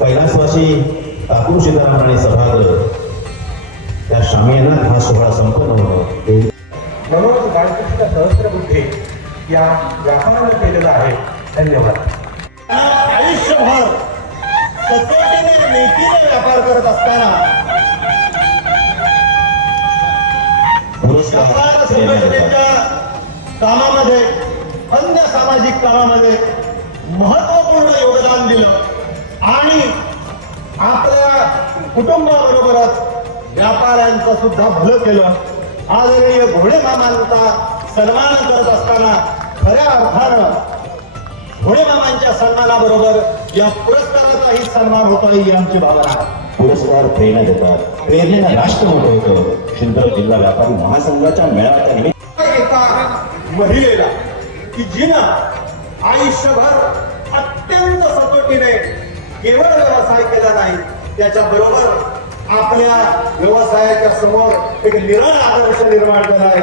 कैलासवासी ठाकूर सीताराम आणि सभागृह त्या शामियानात हा सोहळा संपन्न होणं हे मनोज बाळकृष्ण सहस्रबुद्धे या व्यापारानं केलेलं आहे. धन्यवाद. आयुष्यभर सचोटीने नीतीने व्यापार करत असताना. संघटनेच्या कामामध्ये अन्य सामाजिक कामामध्ये महत्त्वपूर्ण योगदान दिलं. आणि आपल्या कुटुंबाबरोबरच व्यापाऱ्यांचं सुद्धा भलं केलं. आदरणीय घोडे मामांचा सन्मान करत असताना खऱ्या अर्थानं घोडे मामांच्या सन्मानाबरोबर या पुरस्काराचाही सन्मान होतो ही आमची भावना. आहे पुरस्कार प्रेरणा देतात. प्रेरणेनं राष्ट्र मोठं होतं शिंदर जिल्हा व्यापारी महासंघाच्या मेळाव्याच्या निमित्त एका महिलेला की जिनं आयुष्यभर अत्यंत सचोटीने केवळ व्यवसाय केला नाही त्याच्याबरोबर आपल्या व्यवसायाच्या समोर एक निराळ आदर्श निर्माण केला आहे.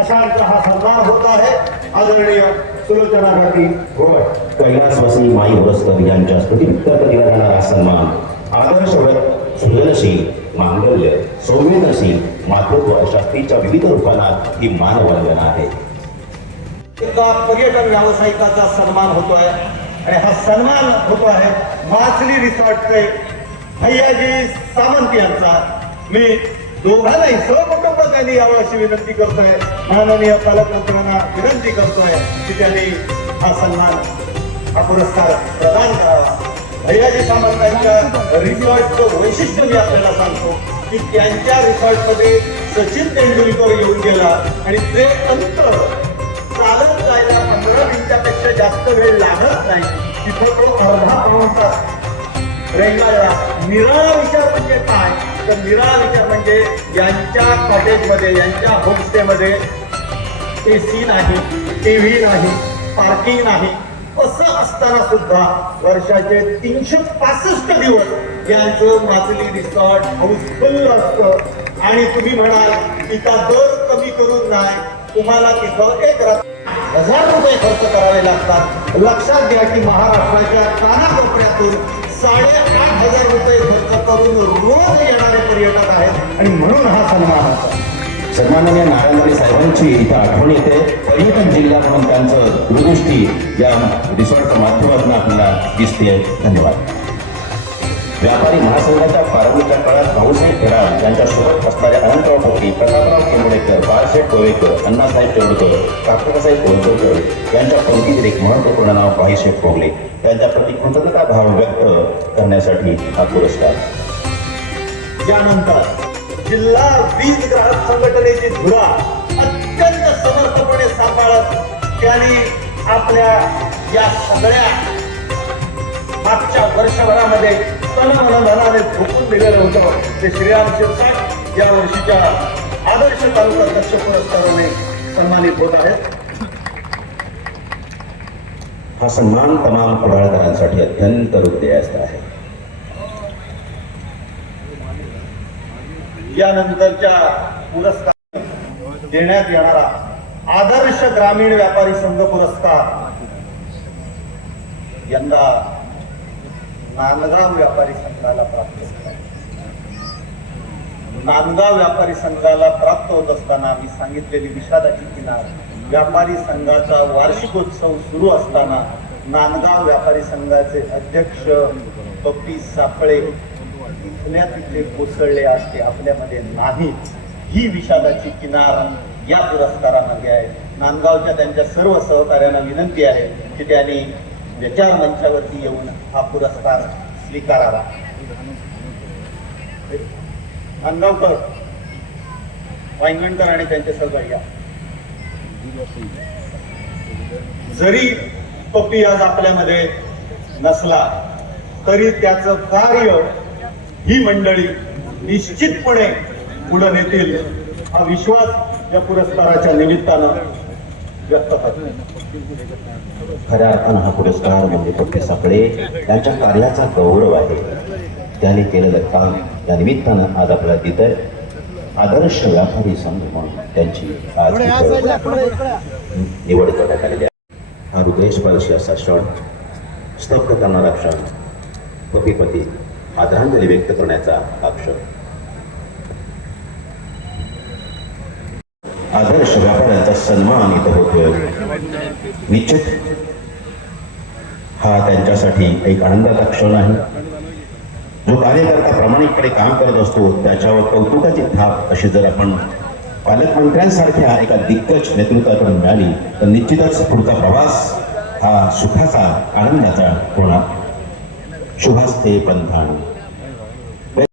अशांचा हा सन्मान होत आहे. आदरणीय सुलोचना घाटी होय. कैलासवासी माई होरस्कर यांच्या स्तुतीप्तर दिला जाणारा सन्मान. आदर्शवत सृजनशील मांगल्य संवेदनशील मातृत्व अशा स्त्रीच्या विविध रूपांना ही मानवंदना आहे. एका पर्यटन व्यावसायिकाचा सन्मान होतोय. आणि हा सन्मान होतो आहे माचली रिसॉर्टचे भैयाजी सावंत यांचा. मी दोघांनाही सहकुटुंब त्यांनी यावं अशी विनंती करतोय. माननीय पालकमंत्र्यांना विनंती करतोय की त्यांनी हा सन्मान हा पुरस्कार प्रदान करावा. भैयाजी सावंत यांच्या रिसॉर्टचं वैशिष्ट्य मी आपल्याला सांगतो की त्यांच्या रिसॉर्टमध्ये सचिन तेंडुलकर येऊन गेला आणि ते अंतर मिनिटापेक्षा जास्त वेळ लागत नाही. तिथं तो अर्धा पाऊण तास रेल्वेला निराळा विचार म्हणजे काय? तर निराळा विचार म्हणजे यांच्या कॉटेजमध्ये यांच्या होमस्टेमध्ये ए सी नाही टीव्ही नाही पार्किंग नाही. असं असताना सुद्धा वर्षाचे तीनशे पासष्ट दिवस यांचं माचली रिसॉर्ट हाऊसफुल असतं. आणि तुम्ही म्हणाल तिचा दर कमी करून नाही. तुम्हाला तिथं एक रात्र हजार रुपये खर्च करावे लागतात. लक्षात घ्या की महाराष्ट्राच्या कानाकोपऱ्यातून साडेआठ हजार रुपये खर्च करून रोज येणारे पर्यटक आहेत. आणि म्हणून हा सन्मान होता. सन्माननीय नारायणवाडी साहेबांची इथं आठवण येते. पर्यटन जिल्हा म्हणून त्यांचं दूरदृष्टी या रिसॉर्टच्या माध्यमातून आपल्याला दिसते धन्यवाद. व्यापारी महासंघाच्या प्रारंभीच्या काळात भाऊसाहेब खेराळ यांच्यासोबत असणाऱ्या अनंतराव पोटी प्रतापराव केंबडेकर बाळासाहेब टोळेकर अण्णासाहेब तेवडकर काकासाहेब कोळकर यांच्या पंक्तीतील एक महत्त्वपूर्ण नाव बाईसाहेब कोगले त्यांच्याप्रती कृतज्ञता भाव व्यक्त करण्यासाठी हा पुरस्कार. यानंतर जिल्हा वीज ग्राहक संघटनेची धुरा अत्यंत समर्थपणे सांभाळत त्यांनी आपल्या या सगळ्या मागच्या वर्षभरामध्ये तन मन धनाने झोपून दिलेलं होतं. ते श्रीराम शिरसाट या वर्षीच्या आदर्श तालुका अध्यक्ष पुरस्काराने सन्मानित होत आहेत. हा सन्मान तमाम कुडाळकरांसाठी अत्यंत हृदयास्त आहे. यानंतरच्या पुरस्कार देण्यात येणारा आदर्श ग्रामीण व्यापारी संघ पुरस्कार यंदा नांदगाव व्यापारी संघाला प्राप्त झाला. नांदगाव व्यापारी संघाला प्राप्त होत असताना आम्ही सांगितलेली विषादाची किनार व्यापारी संघाचा वार्षिकोत्सव सुरू असताना नांदगाव व्यापारी संघाचे अध्यक्ष पप्पी सापळे इथल्या तिथे कोसळले असते आपल्यामध्ये नाही. ही विषादाची किनार या पुरस्कारामध्ये आहे. नांदगावच्या त्यांच्या सर्व सहकार्यांना विनंती आहे की त्यांनी ज्याच्या मंचावरती येऊन हा पुरस्कार स्वीकारावा खानगावकर वांगणकर आणि त्यांचे सहकारी या. जरी पप्पी आज आपल्यामध्ये नसला तरी त्याचं कार्य ही मंडळी निश्चितपणे पुढे नेतील हा विश्वास या पुरस्काराच्या निमित्तानं खऱ्या अर्थानं हा पुरस्कार म्हणजे पप्पी सापळे यांच्या कार्याचा गौरव आहे. त्यांनी केलेलं काम या निमित्तानं आज आपल्याला तिथे आदर्श व्यापारी संघ म्हणून त्यांची आज निवड करण्यात आलेली आहे. हा हृदयस्पर्शी असा क्षण स्तब्ध करणारा क्षण. पतीपती आदरांजली व्यक्त करण्याचा हा क्षण. आदर्श व्यापाऱ्यांचा सन्मान इथं निश्चित. हा त्यांच्यासाठी एक आनंदाचा क्षण आहे. जो कार्यकर्ता प्रामाणिकपणे काम करत असतो त्याच्यावर कौतुकाची थाप अशी जर आपण पालकमंत्र्यांसारख्या एका दिग्गज नेतृत्वाकडून मिळाली तर निश्चितच पुढचा प्रवास हा सुखाचा आनंदाचा होणार. शुभास्ते पंथान